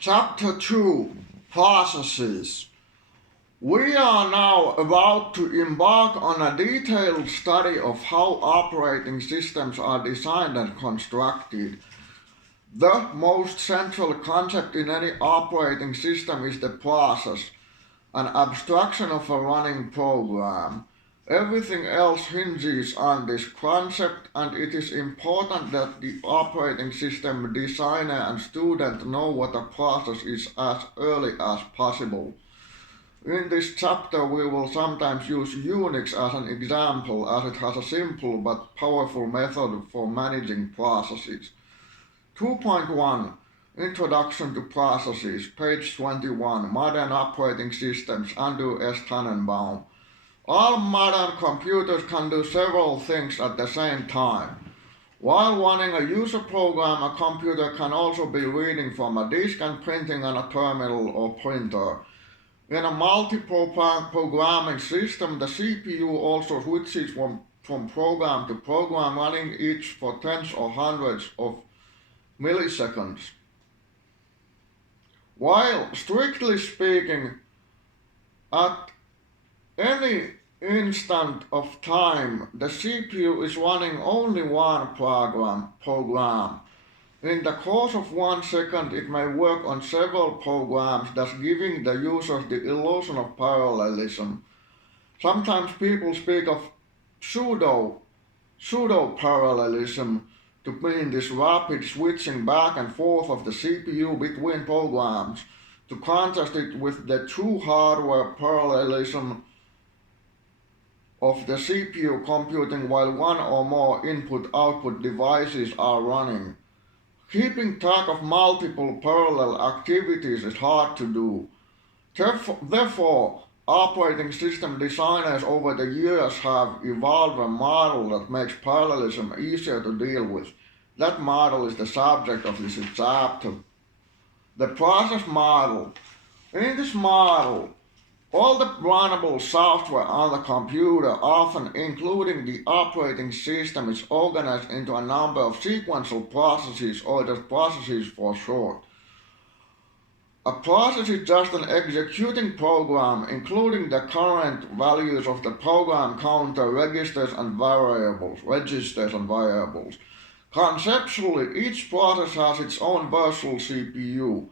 Chapter 2 Processes. We are now about to embark on a detailed study of how operating systems are designed and constructed. The most central concept in any operating system is the process, an abstraction of a running program. Everything else hinges on this concept, and it is important that the operating system designer and student know what a process is as early as possible. In this chapter, we will sometimes use Unix as an example, as it has a simple but powerful method for managing processes. 2.1 Introduction to Processes, page 21, Modern Operating Systems, Andrew S. Tannenbaum. All modern computers can do several things at the same time. While running a user program, a computer can also be reading from a disk and printing on a terminal or printer. In a multi-programming system, the CPU also switches from program to program, running each for tens or hundreds of milliseconds. While strictly speaking, at any instant of time, the CPU is running only one program. In the course of 1 second, it may work on several programs, thus giving the users the illusion of parallelism. Sometimes people speak of pseudo-parallelism to mean this rapid switching back and forth of the CPU between programs, to contrast it with the true hardware parallelism of the CPU computing while one or more input-output devices are running. Keeping track of multiple parallel activities is hard to do. Therefore, operating system designers over the years have evolved a model that makes parallelism easier to deal with. That model is the subject of this chapter. The process model. In this model, all the runnable software on the computer, often including the operating system, is organized into a number of sequential processes, or just processes for short. A process is just an executing program, including the current values of the program counter, registers and variables. Conceptually, each process has its own virtual CPU.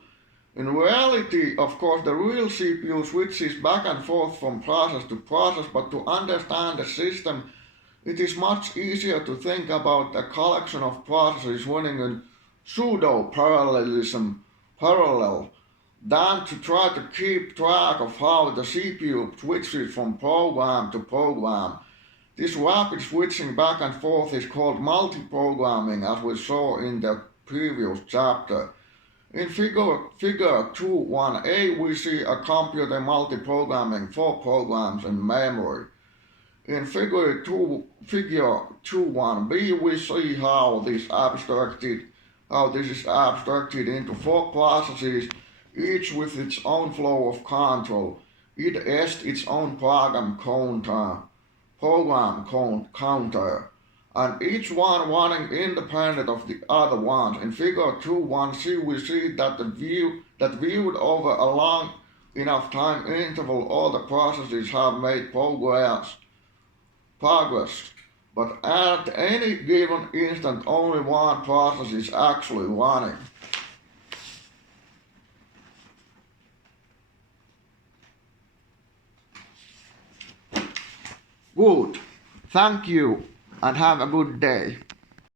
In reality, of course, the real CPU switches back and forth from process to process, but to understand the system, it is much easier to think about a collection of processes running in parallel, than to try to keep track of how the CPU switches from program to program. This rapid switching back and forth is called multiprogramming, as we saw in the previous chapter. In figure 2.1a, we see a computer multiprogramming 4 programs in memory. In figure 2.1b, we see how this is abstracted into 4 processes, each with its own flow of control. It has its own program counter, and each one running independent of the other ones. In figure 2.1c, we see that viewed over a long enough time interval, all the processes have made progress, but at any given instant, only one process is actually running. Good. Thank you, and have a good day.